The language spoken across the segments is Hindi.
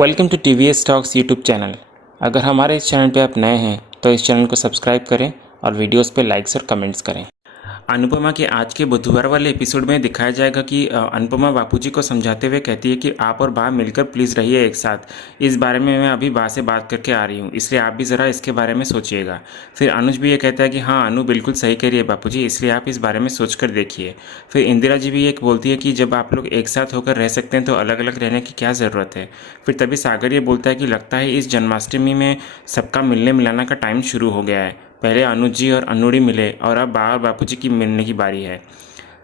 Welcome to TVS talks YouTube channel. अगर हमारे इस चैनल पे आप नए हैं तो इस चैनल को सब्सक्राइब करें और वीडियोस पे लाइक्स और कमेंट्स करें। अनुपमा के आज के बुधवार वाले एपिसोड में दिखाया जाएगा कि अनुपमा बापूजी को समझाते हुए कहती है कि आप और बा मिलकर प्लीज़ रहिए एक साथ। इस बारे में मैं अभी बा से बात करके आ रही हूँ, इसलिए आप भी ज़रा इसके बारे में सोचिएगा। फिर अनुज भी ये कहता है कि हाँ अनु बिल्कुल सही कह रही है बापूजी, इसलिए आप इस बारे में सोच कर देखिए। फिर इंदिरा जी भी एक बोलती है कि जब आप लोग एक साथ होकर रह सकते हैं तो अलग अलग रहने की क्या ज़रूरत है। फिर तभी सागर ये बोलता है कि लगता है इस जन्माष्टमी में सबका मिलने मिलाना का टाइम शुरू हो गया है। पहले अनुज जी और अनुड़ी मिले और अब बा और बापूजी की मिलने की बारी है।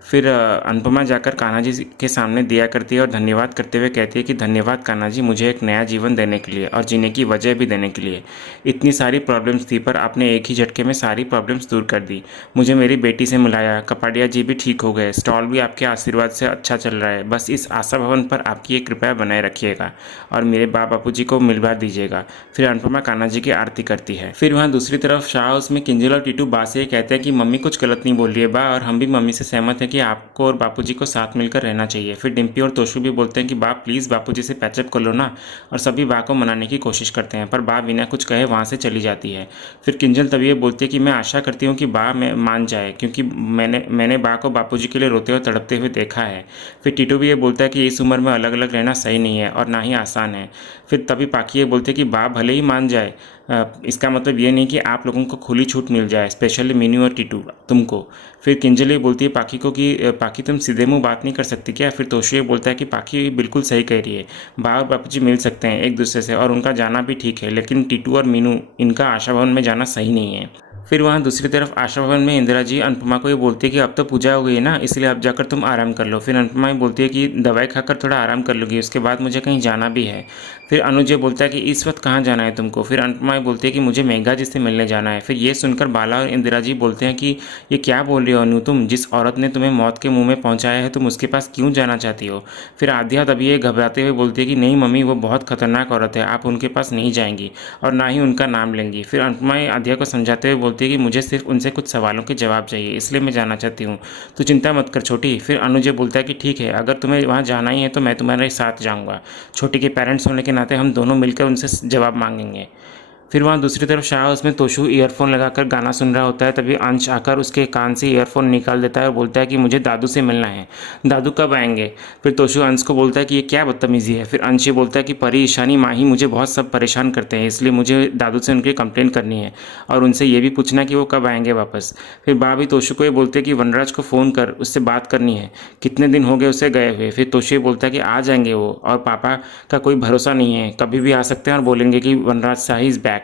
फिर अनुपमा जाकर कान्हा जी के सामने दिया करती है और धन्यवाद करते हुए कहती है कि धन्यवाद कान्हा जी, मुझे एक नया जीवन देने के लिए और जीने की वजह भी देने के लिए। इतनी सारी प्रॉब्लम्स थी पर आपने एक ही झटके में सारी प्रॉब्लम्स दूर कर दी। मुझे मेरी बेटी से मिलाया, कपाडिया जी भी ठीक हो गए, स्टॉल भी आपके आशीर्वाद से अच्छा चल रहा है। बस इस आशा भवन पर आपकी एक कृपया बनाए रखिएगा और मेरे बापू जी को मिलवा दीजिएगा। फिर अनुपमा कान्हा जी की आरती करती है। फिर वहाँ दूसरी तरफ शाह हाउस में किंजल और टीटू बा से कहते हैं कि मम्मी कुछ गलत नहीं बोल रही है बा, और हम भी मम्मी से सहमत हैं कि आपको और बापूजी को साथ मिलकर रहना चाहिए। फिर डिम्पी और तोशु भी बोलते हैं कि बा प्लीज़ बापूजी से पैचअप कर लो ना, और सभी बा को मनाने की कोशिश करते हैं पर बा बिना कुछ कहे वहाँ से चली जाती है। फिर किंजल तभी ये बोलती है कि मैं आशा करती हूँ कि बा मान जाए, क्योंकि मैंने बा को बापूजी के लिए रोते हुए तड़पते हुए देखा है। फिर टीटू भी ये बोलता है कि इस उम्र में अलग अलग रहना सही नहीं है और ना ही आसान है। फिर तभी पाखी ये बोलते हैं कि बा भले ही मान जाए, इसका मतलब ये नहीं कि आप लोगों को खुली छूट मिल जाए, स्पेशली मीनू और टीटू तुमको। फिर किंजल ये बोलती है पाखी को कि पाखी तुम सीधे मुंह बात नहीं कर सकती क्या। फिर तोशु ये बोलता है कि पाखी बिल्कुल सही कह रही है, बा और बापूजी मिल सकते हैं एक दूसरे से और उनका जाना भी ठीक है, लेकिन टीटू और मीनू इनका आशा भवन में जाना सही नहीं है। फिर वहाँ दूसरी तरफ आशा भवन में इंदिरा जी अनुपमा को ये बोलती है कि अब तो पूजा हो गई है ना, इसलिए अब जाकर तुम आराम कर लो। फिर अनुपमा ये बोलती है कि दवाई खाकर थोड़ा आराम कर लूँगी, उसके बाद मुझे कहीं जाना भी है। फिर अनुज ये बोलता है कि इस वक्त कहाँ जाना है तुमको। फिर अनुपमा ये बोलती है कि मुझे मेघा जी से मिलने जाना है। फिर ये सुनकर बाला और इंदिरा जी बोलते हैं कि ये क्या बोल रही हो अनु, तुम जिस औरत ने तुम्हें मौत के मुँह में पहुँचाया है तुम उसके पास क्यों जाना चाहती हो। फिर आध्या तभी ये घबराते हुए बोलती है कि नहीं मम्मी, वो बहुत खतरनाक औरत है, आप उनके पास नहीं जाएंगी और ना ही उनका नाम लेंगी। फिर अनुपमा आध्या को समझाते हुए बोलती है कि मुझे सिर्फ उनसे कुछ सवालों के जवाब चाहिए, इसलिए मैं जाना चाहती हूँ, तो चिंता मत कर छोटी। फिर अनुज बोलता है कि ठीक है, अगर तुम्हें वहाँ जाना ही है तो मैं तुम्हारे साथ जाऊँगा। छोटी के पेरेंट्स होने के नाते हम दोनों मिलकर उनसे जवाब मांगेंगे। फिर वहाँ दूसरी तरफ शाह उसमें तोशु ईयरफोन लगाकर गाना सुन रहा होता है, तभी अंश आकर उसके कान से ईयरफोन निकाल देता है और बोलता है कि मुझे दादू से मिलना है, दादू कब आएंगे। फिर तोशु अंश को बोलता है कि ये क्या बदतमीजी है। फिर अंश ये बोलता है कि परी, ईशानी, माही मुझे बहुत सब परेशान करते हैं, इसलिए मुझे दादू से उनकी कंप्लेंट करनी है और उनसे ये भी पूछना कि वो कब आएंगे वापस। फिर बा भी तोशु को ये बोलते हैं कि वनराज को फ़ोन कर, उससे बात करनी है, कितने दिन हो गए उसे गए हुए। फिर तोशु ये बोलता है कि आ जाएंगे वो, और पापा का कोई भरोसा नहीं है, कभी भी आ सकते हैं और बोलेंगे कि वनराज शाह इज़ बैक।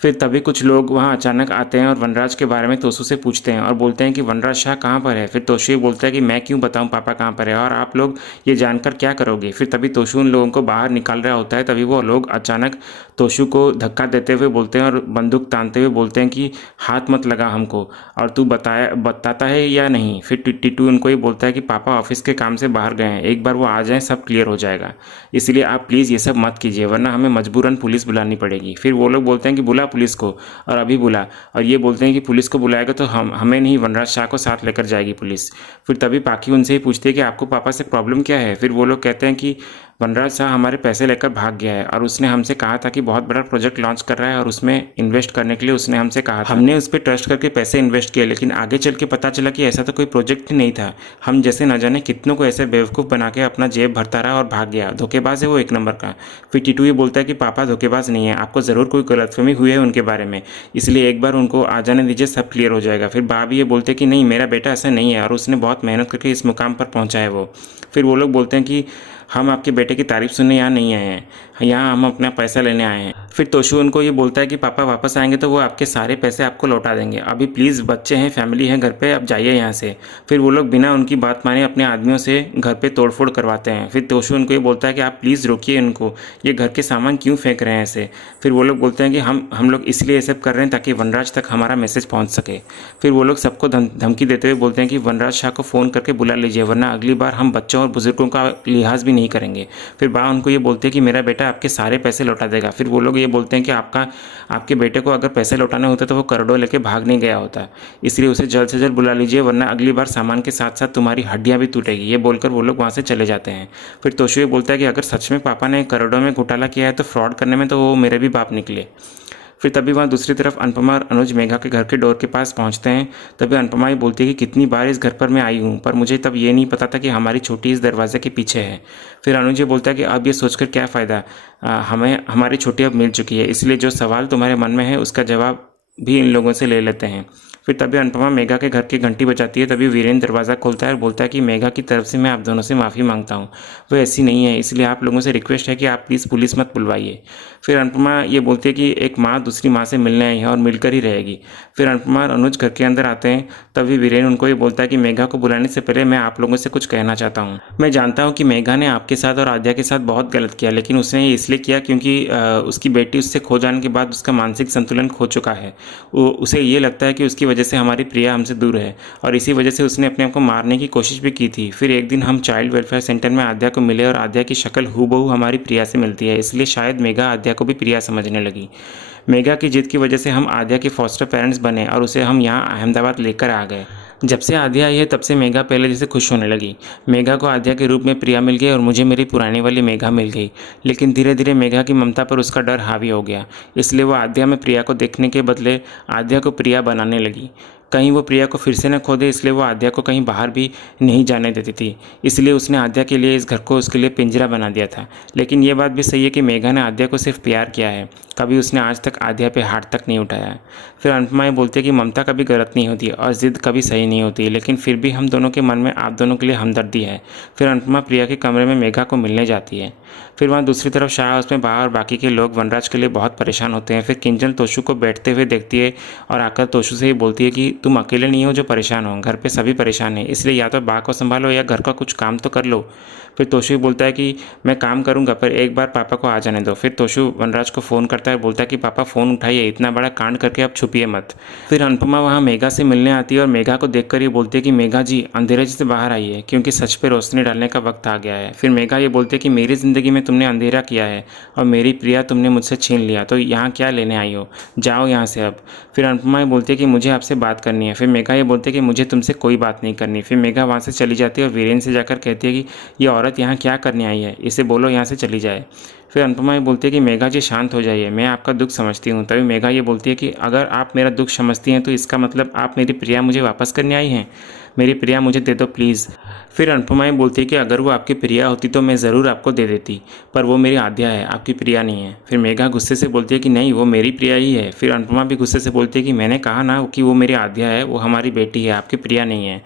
फिर तभी कुछ लोग वहाँ अचानक आते हैं और वनराज के बारे में तोशु से पूछते हैं और बोलते हैं कि वनराज शाह कहाँ पर है। फिर तोशु ये बोलता है कि मैं क्यों बताऊँ पापा कहाँ पर है और आप लोग ये जानकर क्या करोगे। फिर तभी तोशु उन लोगों को बाहर निकाल रहा होता है, तभी वो लोग अचानक तोशु को धक्का देते हुए बोलते हैं और बंदूक तानते हुए बोलते हैं कि हाथ मत लगा हमको, और तू बताता है या नहीं। फिर टीटू उनको ये बोलता है कि पापा ऑफिस के काम से बाहर गए हैं, एक बार वो आ जाएँ सब क्लियर हो जाएगा, इसलिए आप प्लीज़ ये सब मत कीजिए वरना हमें मजबूरन पुलिस बुलानी पड़ेगी। फिर वो लोग बोलते हैं कि बुला पुलिस को, और अभी बुला, और ये बोलते हैं कि पुलिस को बुलाएगा तो हमें नहीं वनराज शाह को साथ लेकर जाएगी पुलिस। फिर तभी पाखी उनसे ही पूछती है कि आपको पापा से प्रॉब्लम क्या है। फिर वो लोग कहते हैं कि वनराज शाह हमारे पैसे लेकर भाग गया है और उसने हमसे कहा था कि बहुत बड़ा प्रोजेक्ट लॉन्च कर रहा है और उसमें इन्वेस्ट करने के लिए उसने हमसे कहा था। हमने उस पर ट्रस्ट करके पैसे इन्वेस्ट किए, लेकिन आगे चल के पता चला कि ऐसा तो कोई प्रोजेक्ट ही नहीं था। हम जैसे न जाने कितनों को ऐसे बेवकूफ़ बना के अपना जेब भरता रहा और भाग गया। धोखेबाज है वो एक नंबर का। फिर टीटू ये बोलता है कि पापा धोखेबाज नहीं है, आपको ज़रूर कोई गलतफहमी हुई है उनके बारे में, इसलिए एक बार उनको आ जाने दीजिए, सब क्लियर हो जाएगा। फिर बा भी ये बोलते हैं कि नहीं मेरा बेटा ऐसा नहीं है और उसने बहुत मेहनत करके इस मुकाम पर पहुँचा है वो। फिर वो लोग बोलते हैं कि हम आपके बेटे की तारीफ सुनने यहाँ नहीं आए हैं, यहाँ हम अपना पैसा लेने आए हैं। फिर तोशु उनको ये बोलता है कि पापा वापस आएंगे तो वो आपके सारे पैसे आपको लौटा देंगे, अभी प्लीज़ बच्चे हैं, फैमिली है घर पे, अब जाइए यहाँ से। फिर वो लोग बिना उनकी बात माने अपने आदमियों से घर पे तोड़फोड़ करवाते हैं। फिर तोशु उनको ये बोलता है कि आप प्लीज़ रोकिए इनको, ये घर के सामान क्यों फेंक रहे हैं ऐसे। फिर वो लोग बोलते हैं कि हम लोग इसलिए ये सब कर रहे हैं ताकि वनराज तक हमारा मैसेज पहुँच सके। फिर वो लोग सबको धमकी देते हुए बोलते हैं कि वनराज शाह को फ़ोन करके बुला लीजिए, वरना अगली बार हम बच्चों और बुजुर्गों का लिहाज भी नहीं करेंगे। फिर बा उनको ये बोलते हैं कि मेरा बेटा आपके सारे पैसे लौटा देगा। फिर वो लोग ये बोलते हैं कि आपके बेटे को अगर पैसे लौटाने होते तो वो करोड़ों लेके भाग नहीं गया होता, इसलिए उसे जल्द से जल्द बुला लीजिए, वरना अगली बार सामान के साथ साथ तुम्हारी हड्डियाँ भी टूटेगी। ये बोलकर वो लोग वहाँ से चले जाते हैं। फिर तोशु ये बोलता है कि अगर सच में पापा ने करोड़ों में घोटाला किया है तो फ्रॉड करने में तो वो मेरे भी बाप निकले। फिर तभी वहाँ दूसरी तरफ अनुपमा और अनुज मेघा के घर के डोर के पास पहुँचते हैं। तभी अनुपमा ये बोलती है कि कितनी बार इस घर पर मैं आई हूँ, पर मुझे तब ये नहीं पता था कि हमारी छोटी इस दरवाजे के पीछे है। फिर अनुज ये बोलता है कि अब ये सोचकर क्या फ़ायदा, हमें हमारी छोटी अब मिल चुकी है, इसलिए जो सवाल तुम्हारे मन में है उसका जवाब भी इन लोगों से ले लेते हैं। फिर तभी अनुपमा मेघा के घर की घंटी बजाती है। तभी वीरेंद्र दरवाज़ा खोलता है और बोलता है कि मेघा की तरफ से मैं आप दोनों से माफ़ी मांगता हूँ, वो ऐसी नहीं है, इसलिए आप लोगों से रिक्वेस्ट है कि आप प्लीज़ पुलिस मत बुलवाइए। फिर अनुपमा ये बोलती है कि एक माँ दूसरी माँ से मिलने आई है और मिलकर ही रहेगी। फिर अनुपमा और अनुज घर के अंदर आते हैं। तभी वीरेंद्र उनको ये बोलता है कि मेघा को बुलाने से पहले मैं आप लोगों से कुछ कहना चाहता हूँ। मैं जानता हूँ कि मेघा ने आपके साथ और आद्या के साथ बहुत गलत किया, लेकिन उसने ये इसलिए किया क्योंकि उसकी बेटी उससे खो जाने के बाद उसका मानसिक संतुलन खो चुका है। उसे ये लगता है कि उसकी वजह से हमारी प्रिया हमसे दूर है और इसी वजह से उसने अपने आप को मारने की कोशिश भी की थी। फिर एक दिन हम चाइल्ड वेलफेयर सेंटर में आद्या को मिले और आद्या की शक्ल हूबहू हमारी प्रिया से मिलती है, इसलिए शायद मेघा आद्या को भी प्रिया समझने लगी। मेघा की जिद की वजह से हम आद्या के फॉस्टर पेरेंट्स बने और उसे हम यहाँ अहमदाबाद लेकर आ गए। जब से आद्या आई है तब से मेघा पहले जैसे खुश होने लगी। मेघा को आद्या के रूप में प्रिया मिल गई और मुझे मेरी पुरानी वाली मेघा मिल गई, लेकिन धीरे धीरे मेघा की ममता पर उसका डर हावी हो गया, इसलिए वो आद्या में प्रिया को देखने के बदले आद्या को प्रिया बनाने लगी। कहीं वो प्रिया को फिर से न खो दे, इसलिए वो आद्या को कहीं बाहर भी नहीं जाने देती थी, इसलिए उसने आद्या के लिए इस घर को उसके लिए पिंजरा बना दिया था। लेकिन ये बात भी सही है कि मेघा ने आद्या को सिर्फ प्यार किया है, कभी उसने आज तक आद्या पे हाथ तक नहीं उठाया है। फिर अनुपमा ये बोलती है कि ममता कभी गलत नहीं होती और ज़िद कभी सही नहीं होती, लेकिन फिर भी हम दोनों के मन में आप दोनों के लिए हमदर्दी है। फिर अनुपमा प्रिया के कमरे में मेघा को मिलने जाती है। फिर वहाँ दूसरी तरफ शाह हाउस में बाहर बाकी के लोग वनराज के लिए बहुत परेशान होते हैं। फिर किंजल तोशु को बैठते हुए देखती है और आकर तोशु से ही बोलती है कि तुम अकेले नहीं हो जो परेशान हो, घर पे सभी परेशान हैं, इसलिए या तो बा को संभालो या घर का कुछ काम तो कर लो। फिर तोशु बोलता है कि मैं काम करूंगा, पर एक बार पापा को आ जाने दो। फिर तोशु वनराज को फ़ोन करता है, बोलता है कि पापा फ़ोन उठाइए, इतना बड़ा कांड करके अब छुपिए मत। फिर अनुपमा वहाँ मेघा से मिलने आती है और मेघा को देखकर ये बोलती है कि मेघा जी अंधेरे से बाहर आइए, क्योंकि सच पे रोशनी डालने का वक्त आ गया है। फिर मेघा ये बोलती है कि मेरी ज़िंदगी में तुमने अंधेरा किया है और मेरी प्रिया तुमने मुझसे छीन लिया, तो यहाँ क्या लेने आई हो, जाओ यहाँ से अब। फिर अनुपमा ये बोलती है कि मुझे आपसे बात करनी है। फिर मेघा ये बोलती है कि मुझे तुमसे कोई बात नहीं करनी। फिर मेघा वहाँ से चली जाती है और वीरेंद्र से जाकर कहती है कि ये औरत यहाँ क्या करने आई है, इसे बोलो यहाँ से चली जाए। फिर अनुपमा ये बोलती है कि मेघा जी शांत हो जाइए, मैं आपका दुख समझती हूँ। तभी मेघा ये बोलती है कि अगर आप मेरा दुख समझती हैं तो इसका मतलब आप मेरी प्रिया मुझे वापस करने आई हैं, मेरी प्रिया मुझे दे दो प्लीज़। फिर अनुपमा ये बोलती है कि अगर वो आपकी प्रिया होती तो मैं ज़रूर आपको दे देती, पर वो मेरी आद्या है, आपकी प्रिया नहीं है। फिर मेघा गुस्से से बोलती है कि नहीं, वो मेरी प्रिया ही है। फिर अनुपमा भी गुस्से से बोलती है कि मैंने कहा ना कि वो मेरी आद्या है, वो हमारी बेटी है, आपकी प्रिया नहीं है।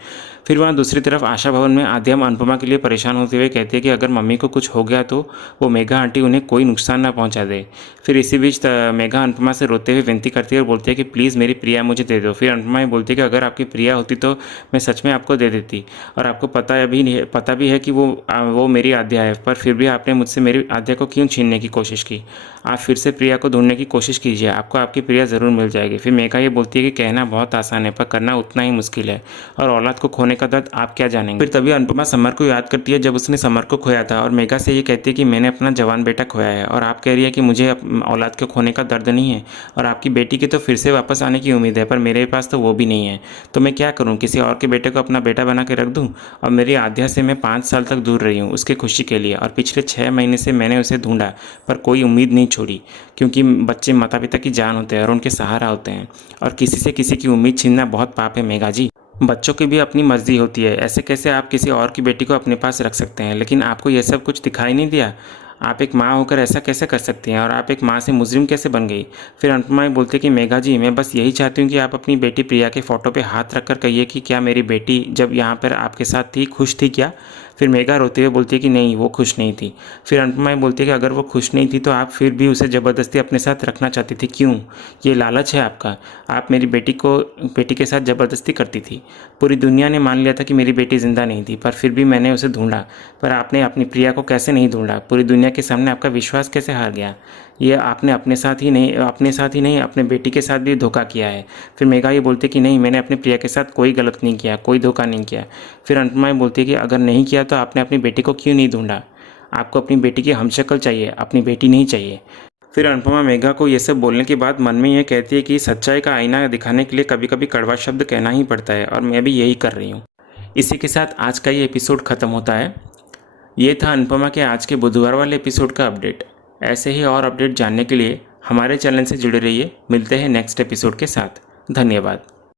फिर वहाँ दूसरी तरफ आशा भवन में आद्या अनुपमा के लिए परेशान होते हुए कहती है कि अगर मम्मी को कुछ हो गया तो वो मेघा आंटी उन्हें कोई नुकसान ना पहुँचा दे। फिर इसी बीच मेघा अनुपमा से रोते हुए विनती करती है और बोलती है कि प्लीज़ मेरी प्रिया मुझे दे दो। फिर अनुपमा ये बोलती है कि अगर आपकी प्रिया होती तो मैं सच में आपको दे देती, और आपको पता भी है कि वो मेरी आद्या है, पर फिर भी आपने मुझसे मेरी आद्या को क्यों छीनने की कोशिश की। आप फिर से प्रिया को ढूंढने की कोशिश कीजिए, आपको आपकी प्रिया ज़रूर मिल जाएगी। फिर मेघा ये बोलती है कि कहना बहुत आसान है पर करना उतना ही मुश्किल है, और औलाद को खोने का दर्द आप क्या जानेंगे। फिर तभी अनुपमा समर को याद करती है जब उसने समर को खोया था, और मेघा से ये कहती है कि मैंने अपना जवान बेटा खोया है और आप कह रही है कि मुझे औलाद के खोने का दर्द नहीं है, और आपकी बेटी की तो फिर से वापस आने की उम्मीद है, पर मेरे पास तो वो भी नहीं है। तो मैं क्या करूँ, किसी और के बेटे को अपना बेटा बना के रख दूँ। और मेरी आद्या से मैं 5 साल तक दूर रही हूँ उसके खुशी के लिए, और पिछले 6 महीने से मैंने उसे ढूंढा पर कोई उम्मीद नहीं छोड़ी, क्योंकि बच्चे माता पिता की जान होते हैं और उनके सहारा होते हैं, और किसी से किसी की उम्मीद छीनना बहुत पाप है मेघा जी। बच्चों की भी अपनी मर्जी होती है, ऐसे कैसे आप किसी और की बेटी को अपने पास रख सकते हैं। लेकिन आपको यह सब कुछ दिखाई नहीं दिया, आप एक माँ होकर ऐसा कैसे कर सकती हैं, और आप एक माँ से मुजरिम कैसे बन गई। फिर अनुपमा बोलती है कि मेघा जी मैं बस यही चाहती हूँ कि आप अपनी बेटी प्रिया के फ़ोटो पे हाथ रखकर कहिए कि क्या मेरी बेटी जब यहाँ पर आपके साथ थी खुश थी क्या। फिर मेघा रोते हुए बोलती है कि नहीं, वो खुश नहीं थी। फिर अनुपमा बोलती है कि अगर वो खुश नहीं थी तो आप फिर भी उसे ज़बरदस्ती अपने साथ रखना चाहती थी, क्यों। ये लालच है आपका, आप मेरी बेटी के साथ ज़बरदस्ती करती थी। पूरी दुनिया ने मान लिया था कि मेरी बेटी ज़िंदा नहीं थी, पर फिर भी मैंने उसे ढूंढा, पर आपने अपनी प्रिया को कैसे नहीं ढूंढा। पूरी दुनिया के सामने आपका विश्वास कैसे हार गया। ये आपने अपने साथ ही नहीं अपने बेटी के साथ भी धोखा किया है। फिर मेघा ये बोलती है कि नहीं, मैंने अपनी प्रिया के साथ कोई गलत नहीं किया, कोई धोखा नहीं किया। फिर अनुपमा बोलती है कि अगर नहीं किया तो आपने अपनी बेटी को क्यों नहीं ढूंढा। आपको अपनी बेटी की हमशक्ल चाहिए, अपनी बेटी नहीं चाहिए। फिर अनुपमा मेघा को ये सब बोलने के बाद मन में यह कहती है कि सच्चाई का आईना दिखाने के लिए कभी कभी कड़वा शब्द कहना ही पड़ता है और मैं भी यही कर रही हूँ। इसी के साथ आज का ये एपिसोड ख़त्म होता है। ये था अनुपमा के आज के बुधवार वाले एपिसोड का अपडेट। ऐसे ही और अपडेट जानने के लिए हमारे चैनल से जुड़े रहिए। मिलते हैं नेक्स्ट एपिसोड के साथ। धन्यवाद।